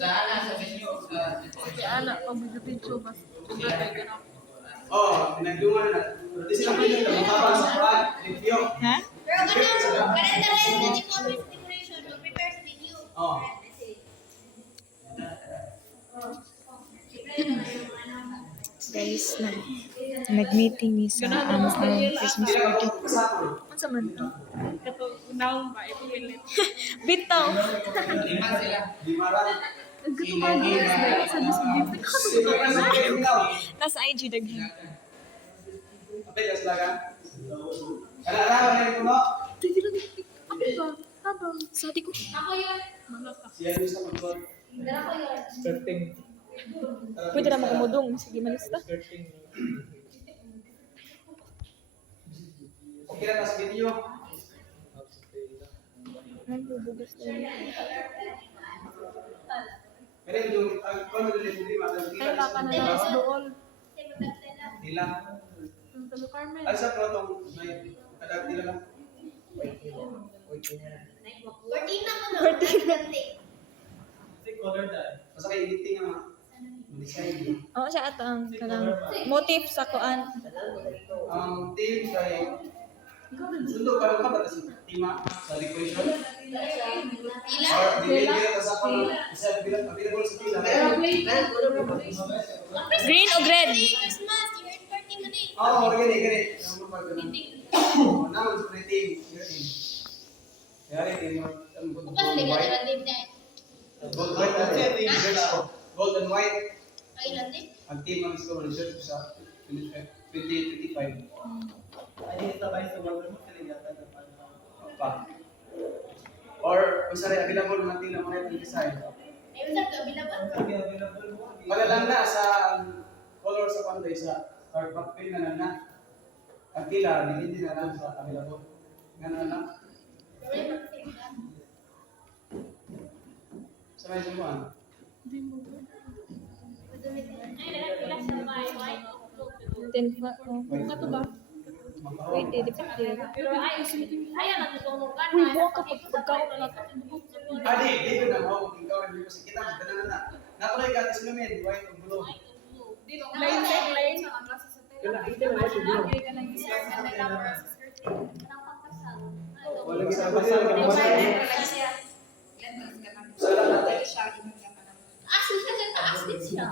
sa video sa Ana, pag video mas tugay ka na. Oh, pinagdungan na. Pero di sila pwede na mahaba sa brand, review. Ha? Pero ganun, kalendarize na di office decoration, mag-prepare sa video. Oh. Guys, nag-meeting mi sa Christmas party. Unsa man to? Naong ba? Ipilit. Bitaw. lima sila. Limaran. Ang gusto ko guys, sa gift. Nasa IG daghan. Apel ka sila ka? Kala-kala na ko no? Dili lang ano ba? Habang sa di ko. Ako yun. Siya yung sa magkot. Dala ko yun. Starting. Pwede na makamudong. Sige, malista. Starting. Okay na sa video. Ang bubugas na yun. Pero yung ano nila hindi matang Ay, papa na lang is doon. Dila. Ang talo Carmen. Ano sa protong may kadag dila lang. 14 na ko na. 14. Basta kay editing nga design. Oo, siya ato ang kanang motif sa kuan. Ang team kay sundo ka lang ba sa tima sa decoration? Or dili ka sa pang isa available sa pila. Green o red? Christmas, year 40 mo na eh. Oh, gani. Naman sa team. Yari team. Bukas liga na lang din dahil. Gold white na gold and white. Ay, ilan din? Ang team ang gusto research sa 2025. Pa. Or kung saan available naman tila mga itong design. Ay, usap ka, bilaban. Wala lang na sa color sa panday sa start pack pin na lang na. Ang tila, hindi na lang sa available. Ganun lang. Sa may sumuan. Ten pa. Oh. Ano ba? Wait, depende. Pero ay, ayaw na tutulungan. Uy, buwa ka pagkaw na lang. Di ko na mo ikaw ang kasi kita magdala na. Natuloy ka tis lumin, white o blue. Lane, lane. Wala kita ba sa Ah, susunod na taas din siya.